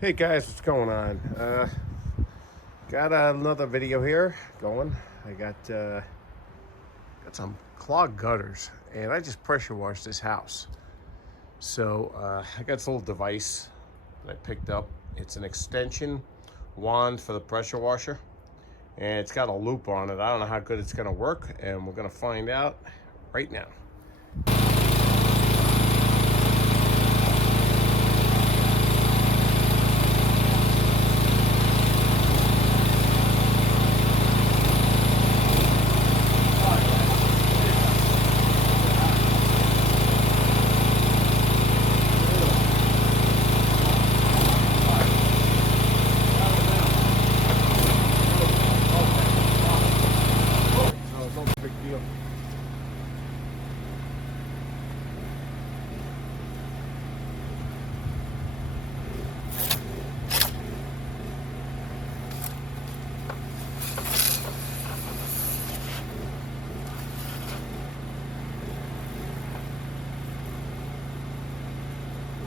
Hey guys, what's going on? Got another video here going. I got some clogged gutters, and I just pressure washed this house. So I got this little device that I picked up. It's an extension wand for the pressure washer, and it's got a loop on it. I don't know how good it's going to work, and we're going to find out right now. Big deal.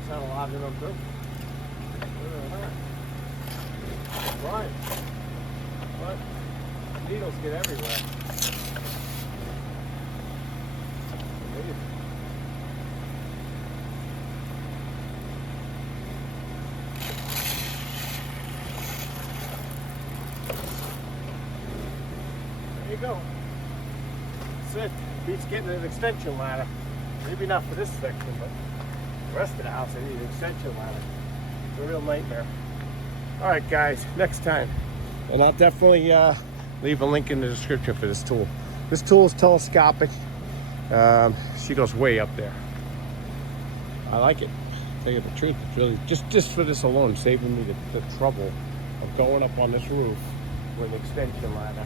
Is that a lot of them too? Right. What? Needles get everywhere. There you go. That's it. Beats getting an extension ladder. Maybe not for this section, but the rest of the house I need an extension ladder. It's a real nightmare. Alright guys, next time. And I'll definitely leave a link in the description for this tool. This tool is telescopic. She goes way up there. I like it. To tell you the truth, it's really just for this alone, saving me the trouble of going up on this roof with an extension ladder.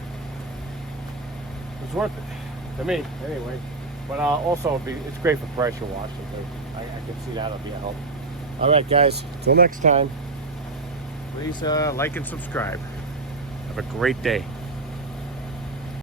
It's worth it to me, anyway. But also, it's great for pressure washing. I can see that'll be a help. All right, guys. Till next time. Please like and subscribe. Have a great day.